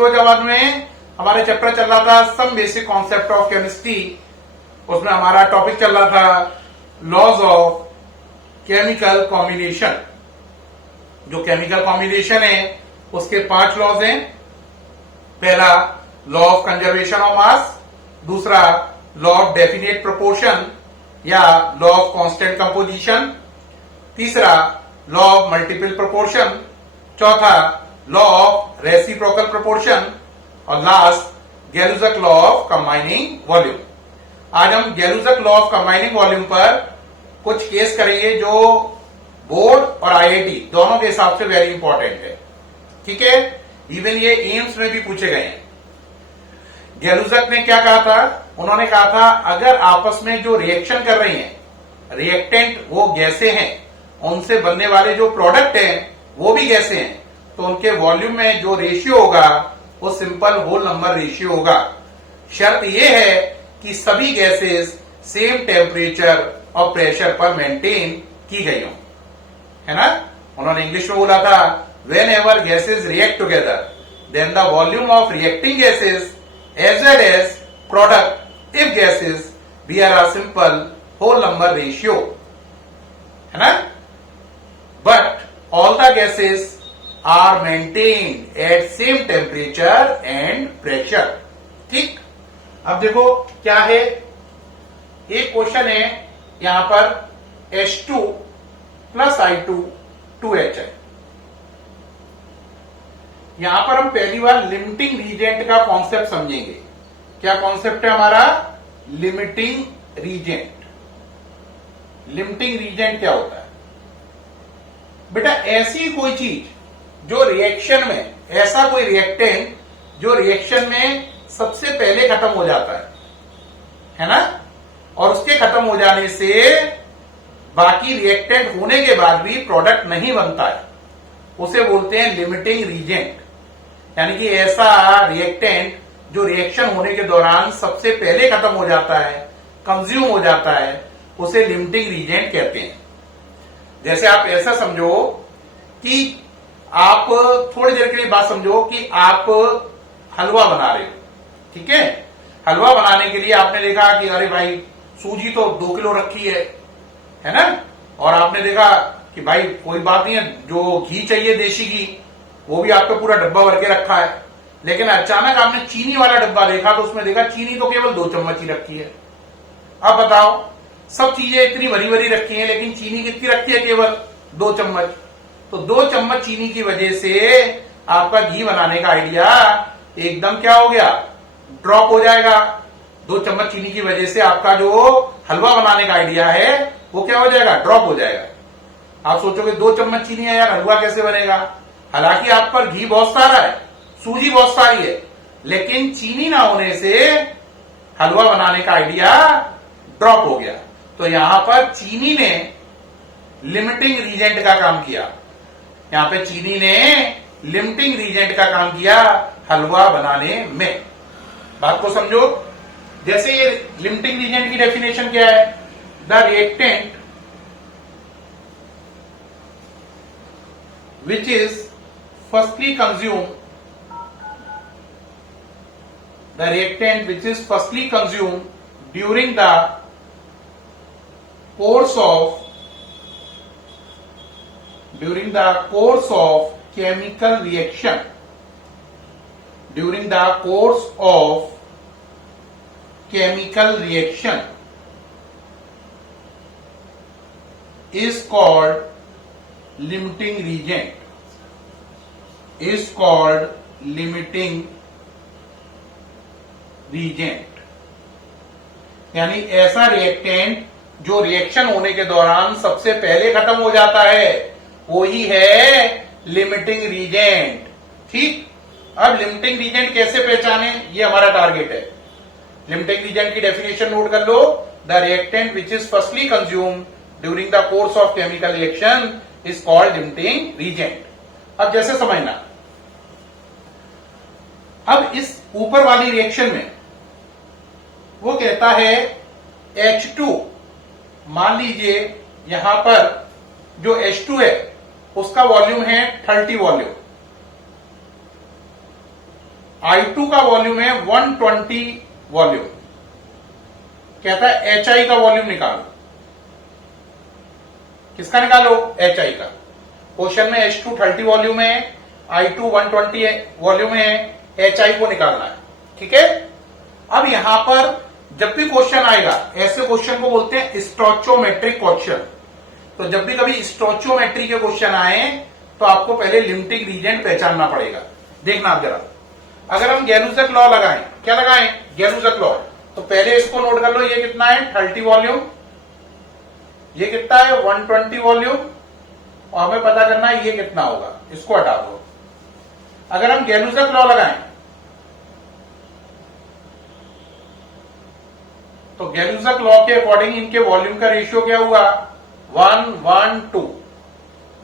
फिरोजाबाद में हमारे चैप्टर चल रहा था some basic concept of chemistry. उसमें हमारा टॉपिक चल रहा था लॉज ऑफ केमिकल कॉम्बिनेशन। जो केमिकल कॉम्बिनेशन है उसके 5 लॉज हैं। पहला law of conservation of mass, दूसरा लॉ ऑफ डेफिनेट प्रोपोर्शन या लॉ ऑफ कांस्टेंट कंपोजिशन, तीसरा लॉ ऑफ मल्टीपल प्रोपोर्शन, चौथा लॉ ऑफ रेसिप्रोकल प्रोपोर्शन और last Gay Lussac law of combining volume. आज हम Gay Lussac law of combining volume पर कुछ case करेंगे जो बोर्ड और आईआईटी दोनों के हिसाब से वेरी इंपॉर्टेंट है। ठीक है, इवन ये एम्स में भी पूछे गए हैं। गैलुजक ने क्या कहा था? उन्होंने कहा था अगर आपस में जो रिएक्शन कर रही हैं, रिएक्टेंट वो गैसें हैं, उनसे बनने वाले जो प्रोडक्ट हैं वो भी गैसें हैं, तो उनके वॉल्यूम में जो रेशियो होगा वो सिंपल होल नंबर रेशियो होगा। शर्त ये है कि सभी गैसेस सेम टेम्परेचर और प्रेशर पर मेंटेन की गई हो, है ना। उन्होंने इंग्लिश में बोला था whenever gases react together then the volume of reacting gases as well as product if gases bear a simple whole number ratio, है ना। But all the gases are maintained at same temperature and pressure. ठीक, अब देखो क्या है, एक question है यहां पर H2 प्लस I2 2H है। यहां पर हम पहली बार लिमिटिंग रीजेंट का कॉन्सेप्ट समझेंगे। क्या कॉन्सेप्ट है हमारा? Limiting reagent. लिमिटिंग रीजेंट क्या होता है बेटा? ऐसी कोई चीज जो रिएक्शन में, ऐसा कोई रिएक्टेंट जो रिएक्शन में सबसे पहले खत्म हो जाता है ना, और उसके खत्म हो जाने से बाकी रिएक्टेंट होने के बाद भी प्रोडक्ट नहीं बनता है, उसे बोलते हैं लिमिटिंग रीजेंट। यानी कि ऐसा रिएक्टेंट जो रिएक्शन होने के दौरान सबसे पहले खत्म हो जाता है, कंज्यूम हो जाता है, उसे लिमिटिंग रीजेंट कहते हैं। जैसे आप ऐसा समझो कि आप थोड़ी देर के लिए बात समझो कि आप हलवा बना रहे हो, ठीक है। हलवा बनाने के लिए आपने देखा कि अरे भाई सूजी तो 2 किलो रखी है ना, और आपने देखा कि भाई कोई बात नहीं है, जो घी चाहिए देशी घी वो भी आपका पूरा डब्बा भर के रखा है। लेकिन अचानक आपने चीनी वाला डब्बा देखा तो उसमें देखा चीनी तो केवल 2 चम्मच ही रखी है। अब बताओ, सब चीजें इतनी भरी भरी रखी हैं लेकिन चीनी कितनी रखी है? केवल 2 चम्मच। तो 2 चम्मच चीनी की वजह से आपका घी बनाने का आइडिया एकदम क्या हो गया? ड्रॉप हो जाएगा। 2 चम्मच चीनी की वजह से आपका जो हलवा बनाने का आइडिया है वो क्या हो जाएगा? ड्रॉप हो जाएगा। आप सोचोगे 2 चम्मच चीनी है यार, हलवा कैसे बनेगा? हालांकि आप पर घी बहुत सारा है, सूजी बहुत सारी है, लेकिन चीनी ना होने से हलवा बनाने का आइडिया ड्रॉप हो गया। तो यहां पर चीनी ने लिमिटिंग रीजेंट का काम किया। यहां पे चीनी ने लिमिटिंग रीजेंट का काम किया हलवा बनाने में। बात को समझो। जैसे ये लिमिटिंग रीजेंट की डेफिनेशन क्या है? The reactant which is firstly consume, the reactant which is firstly consumed during the course of chemical reaction, during the course of chemical reaction is called limiting reagent, is called limiting reagent. यानी ऐसा reactant जो reaction होने के दौरान सबसे पहले खत्म हो जाता है वो ही है लिमिटिंग रीजेंट। ठीक, अब लिमिटिंग रीजेंट कैसे पहचाने, ये हमारा टारगेट है। लिमिटिंग रीजेंट की डेफिनेशन नोट कर लो। The reactant which is firstly consume during the course of chemical reaction is called limiting reagent. अब जैसे समझना, अब इस ऊपर वाली रिएक्शन में वो कहता है H2, मान लीजिए यहां पर जो H2 है उसका वॉल्यूम है 30 वॉल्यूम, I2 का वॉल्यूम है 120 वॉल्यूम, कहता है HI का वॉल्यूम निकालो। किसका निकालो? HI का। क्वेश्चन में H2 30 वॉल्यूम है, I2 120 वॉल्यूम है, HI को निकालना है। ठीक है। अब यहां पर जब भी क्वेश्चन आएगा, ऐसे क्वेश्चन को बोलते हैं स्टोइचियोमेट्रिक क्वेश्चन। तो जब भी कभी स्टोइचियोमेट्री के क्वेश्चन आए तो आपको पहले लिमिटिंग रीजेंट पहचानना पड़ेगा। देखना आप जरा, अगर हम गैलूजक लॉ लगाएं, क्या लगाएं? गैलूजक लॉ। तो पहले इसको नोट कर लो, ये कितना है? 30 वॉल्यूम। ये कितना है? 120 वॉल्यूम। और हमें पता करना है ये कितना होगा, इसको हटा दो। अगर हम गैलूजक लॉ लगाएं तो गैलूजक लॉ के अकॉर्डिंग इनके वॉल्यूम का रेशियो क्या हुआ? 1:1:2,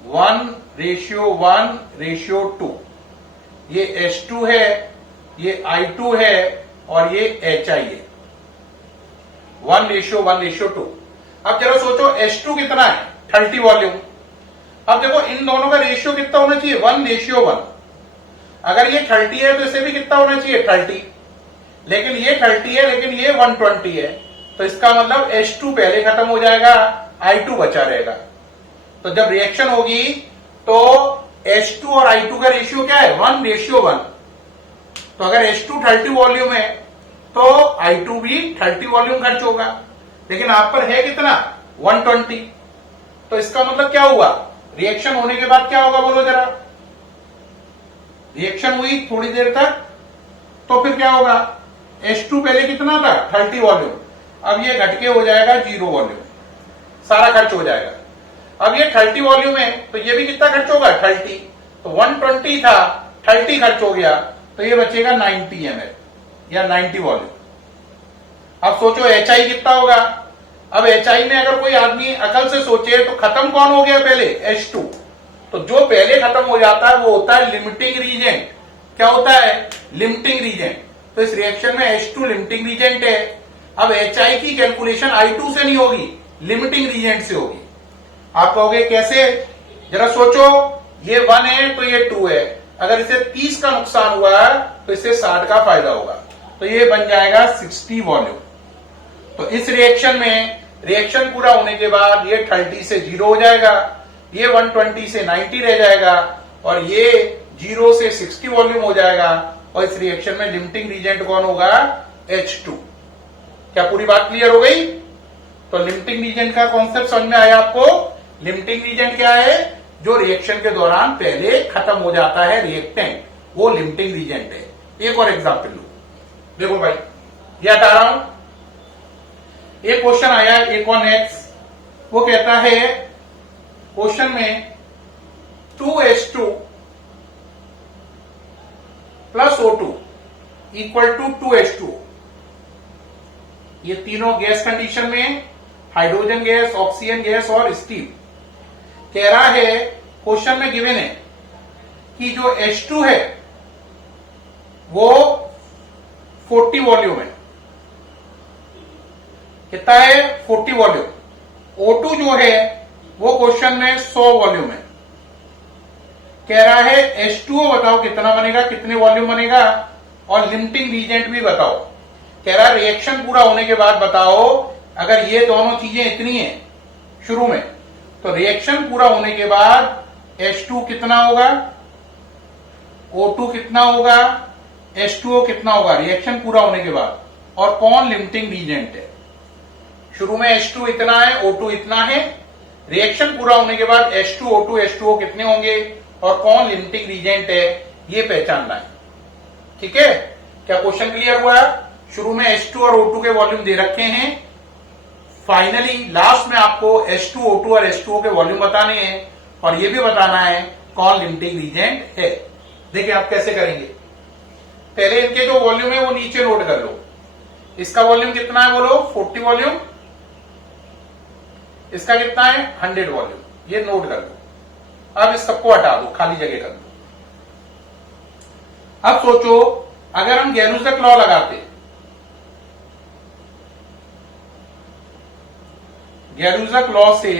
1:1:2। ये H2 है, ये I2 है और ये HI है, 1:1:2। अब जरा सोचो H2 कितना है? 30 वॉल्यूम। अब देखो इन दोनों का रेशियो कितना होना चाहिए? 1:1। अगर ये 30 है तो इसे भी कितना होना चाहिए? 30। लेकिन ये 30 है, लेकिन ये 120 है, तो इसका मतलब H2 पहले खत्म हो जाएगा, I2 बचा रहेगा। तो जब रिएक्शन होगी तो H2 और I2 का रेशियो क्या है? 1:1। तो अगर H2 30 वॉल्यूम है तो I2 भी 30 वॉल्यूम खर्च होगा, लेकिन आप पर है कितना? 120। तो इसका मतलब क्या हुआ? रिएक्शन होने के बाद क्या होगा बोलो जरा? रिएक्शन हुई थोड़ी देर तक तो फिर क्या होगा? H2 पहले कितना था? 30 वॉल्यूम। अब ये घट के हो जाएगा 0 वॉल्यूम, सारा खर्च हो जाएगा। अब ये 30 वॉल्यूम है तो ये भी कितना खर्च होगा? 30। तो 120 था, 30 खर्च हो गया, तो ये बचेगा 90 ml या 90 वॉल्यूम। अब सोचो HI कितना होगा? अब HI में अगर कोई आदमी अकल से सोचे तो खत्म कौन हो गया पहले? H2। तो जो पहले खत्म हो जाता है वो होता है लिमिटिंग रीजेंट। क्या होता है? Limiting reagent. तो इस रिएक्शन में H2 लिमिटिंग रीजेंट है। अब HI की कैलकुलेशन I2 से नहीं होगी, लिमिटिंग रीजेंट से होगी। आप कहोगे कैसे? जरा सोचो, ये 1 है तो ये 2 है, अगर इसे 30 का नुकसान हुआ तो इसे 60 का फायदा होगा, तो ये बन जाएगा 60 वॉल्यूम। तो इस रिएक्शन में रिएक्शन पूरा होने के बाद ये 30 से 0 हो जाएगा, ये 120 से 90 रह जाएगा और ये 0 से 60 वॉल्यूम हो जाएगा। और इस रिएक्शन में लिमिटिंग रीजेंट कौन होगा? H2। क्या पूरी बात क्लियर हो गई? तो लिमिटिंग रीजेंट का कॉन्सेप्ट समझ में आया आपको? लिमिटिंग रीजेंट क्या है? जो रिएक्शन के दौरान पहले खत्म हो जाता है रिएक्टेंट, वो लिमिटिंग रीजेंट है। एक और एग्जांपल लो, देखो भाई, ये हटा रहा हूं। एक क्वेश्चन आया A1X, वो कहता है क्वेश्चन में 2H2 plus O2 equal to 2H2। ये तीनों गैस कंडीशन में, हाइड्रोजन गैस, ऑक्सीजन गैस और स्टील। कह रहा है क्वेश्चन में गिवन है कि जो H2 है वो 40 वॉल्यूम है। कितना है? 40 वॉल्यूम। O2 जो है वो क्वेश्चन में 100 वॉल्यूम है। कह रहा है H2O बताओ कितना बनेगा, कितने वॉल्यूम बनेगा, और लिमिटिंग रीजेंट भी बताओ। कह रहा है रिएक्शन पूरा होने के बाद बताओ, अगर ये दोनों चीजें इतनी हैं शुरू में, तो रिएक्शन पूरा होने के बाद H2 कितना होगा, O2 कितना होगा, H2O कितना होगा रिएक्शन पूरा होने के बाद, और कौन लिमिटिंग रीजेंट है। शुरू में H2 इतना है, O2 इतना है, रिएक्शन पूरा होने के बाद H2, O2, H2O कितने होंगे और कौन लिमिटिंग रीजेंट है, ये पहचानना है। ठीक है, क्या क्वेश्चन क्लियर हुआ? शुरू में H2 और O2 के वॉल्यूम दे रखे हैं, फाइनली लास्ट में आपको H2, O2 और H2O के वॉल्यूम बताने हैं और ये भी बताना है कौन लिमिटिंग रीजेंट है। देखिए आप कैसे करेंगे। पहले इनके जो वॉल्यूम है वो नीचे नोट कर लो। इसका वॉल्यूम कितना है बोलो? 40 वॉल्यूम। इसका कितना है? 100 वॉल्यूम। ये नोट कर लो। अब इस सबको हटा दो, खाली जगह कर दो। अब सोचो अगर हम गैलूजक लॉ लगाते, गैलूजक लॉ से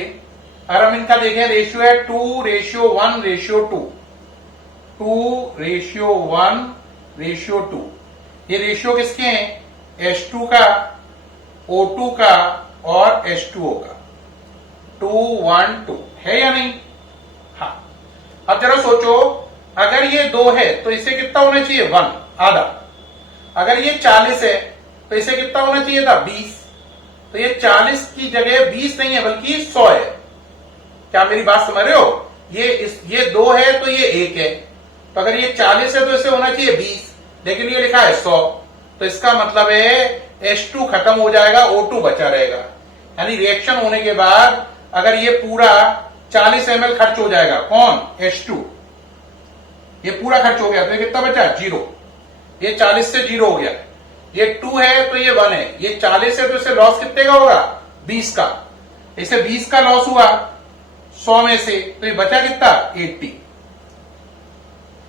अगर हम इनका देखें, रेशियो है 2:1:2, 2:1 रेशियो 2। ये रेशियो किसके हैं? H2 का, O2 का और H2O का। 2:1:2 है या नहीं? हाँ। अब जरा सोचो, अगर ये 2 है तो इसे कितना होना चाहिए? 1, आधा। अगर ये 40 है तो इसे कितना होना चाहिए था? 20। तो ये 40 की जगह 20 नहीं है बल्कि 100 है। क्या मेरी बात समझ रहे हो? ये 2 है तो ये 1 है। तो अगर ये 40 है तो इसे होना चाहिए 20, लेकिन ये लिखा है 100। तो इसका मतलब है H2 खत्म हो जाएगा, O2 बचा रहेगा। यानी रिएक्शन होने के बाद अगर ये पूरा 40 ml खर्च हो जाएगा, कौन? H2। ये पूरा खर्च हो गया तो ये कितना बचा? 0। ये 40 से 0 हो गया। ये 2 है तो ये 1 है। ये 40 है तो इसे लॉस कितने का होगा? 20 का। इसे 20 का लॉस हुआ 100 में से, तो ये बचा कितना?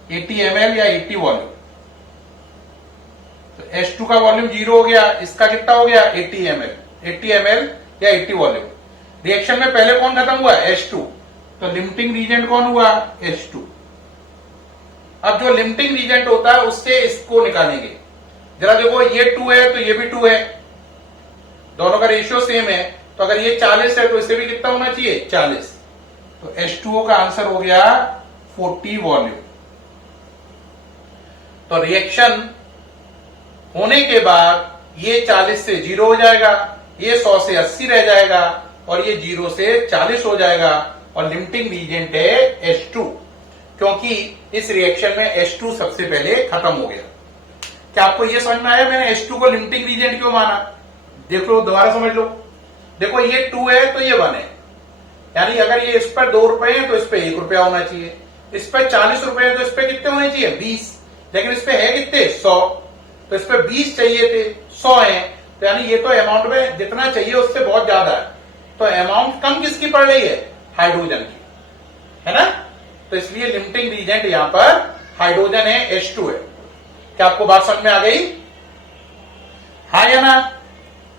80 ml या 80 वॉल्यूम। तो H2 का वॉल्यूम 0 हो गया, इसका कितना हो गया? 80 ml या 80 वॉल्यूम। रिएक्शन में पहले कौन खत्म हुआ? H2। तो लिमिटिंग रीजेंट कौन हुआ? H2। अब जो लिमिटिंग रीजेंट होता है उससे इसको निकालेंगे। जरा देखो, ये 2 है तो ये भी 2 है, दोनों का रेशियो सेम है। तो अगर ये 40 है तो इसे भी कितना होना चाहिए? 40। तो H2O का आंसर हो गया 40 वॉल्यूम। तो रिएक्शन होने के बाद ये 40 से 0 हो जाएगा, ये 100 से 80 रह जाएगा और ये 0 से 40 हो जाएगा। और लिमिटिंग रीजेंट है H2, क्योंकि इस रिएक्शन में H2 सबसे पहले खत्म हो गया। क्या आपको यह समझ में आया मैंने H2 को लिमिटिंग रीजेंट क्यों माना? देखो, दोबारा समझ लो। देखो, ये 2 है तो ये 1 है। यानी अगर ये इस पर 2 रुपए है तो इस पे 1 रुपया होना चाहिए। इस पर 40 रुपए है तो इस पे कितने होने चाहिए? 20। लेकिन इस पे है कितने? 100। तो इस पे 20 चाहिए थे, 100 है। तो यानी ये तो अमाउंट में जितना चाहिए उससे बहुत ज्यादा है। तो अमाउंट कम किसकी पड़ रही है? हाइड्रोजन की, है ना? तो इसलिए लिमिटिंग रीजेंट यहां पर हाइड्रोजन है, H2 है। क्या आपको बात समझ में आ गई? हाँ या ना?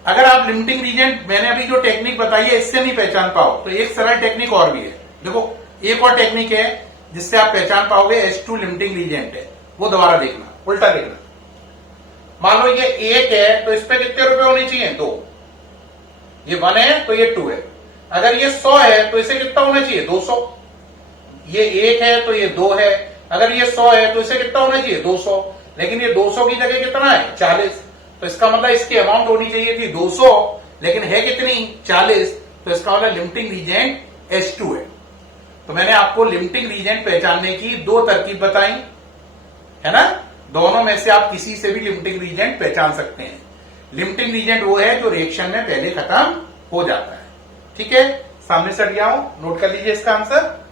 अगर आप लिमिटिंग रीजेंट, मैंने अभी जो टेक्निक बताई है, इससे नहीं पहचान पाओ तो एक सरल टेक्निक और भी है। देखो, एक और टेक्निक है जिससे आप पहचान पाओगे H2 लिमिटिंग रीजेंट है। वो दोबारा देखना, उल्टा देखना। मान लो ये 1 है तो इस पे कितने रुपए होने चाहिए? 2। ये 1 है तो ये 2 है। अगर ये 100 है तो इसे कितना होना चाहिए? 200। ये 1 है तो ये 2 है। अगर ये 100 है तो इसे कितना होना चाहिए? 200। लेकिन ये 200 की जगह कितना है? 40। तो इसका मतलब इसकी अमाउंट होनी चाहिए थी 200, लेकिन है कितनी? 40। तो इसका मतलब लिमिटिंग रीजेंट H2 है। तो मैंने आपको लिमिटिंग रीजेंट पहचानने की 2 तरकीब बताई, है ना? दोनों में से आप किसी से भी लिमिटिंग रीजेंट पहचान सकते हैं। लिमिटिंग रीजेंट वो है जो रिएक्शन में पहले खत्म हो जाता है। ठीक है, सामने से हट गया हूं, नोट कर लीजिए इसका आंसर।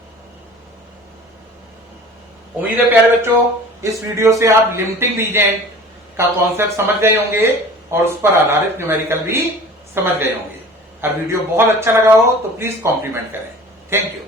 उम्मीद है प्यारे बच्चों, इस वीडियो से आप लिमिटिंग रीजेंट का कॉन्सेप्ट समझ गए होंगे और उस पर आधारित न्यूमेरिकल भी समझ गए होंगे। अगर वीडियो बहुत अच्छा लगा हो तो प्लीज कॉम्प्लीमेंट करें। Thank you.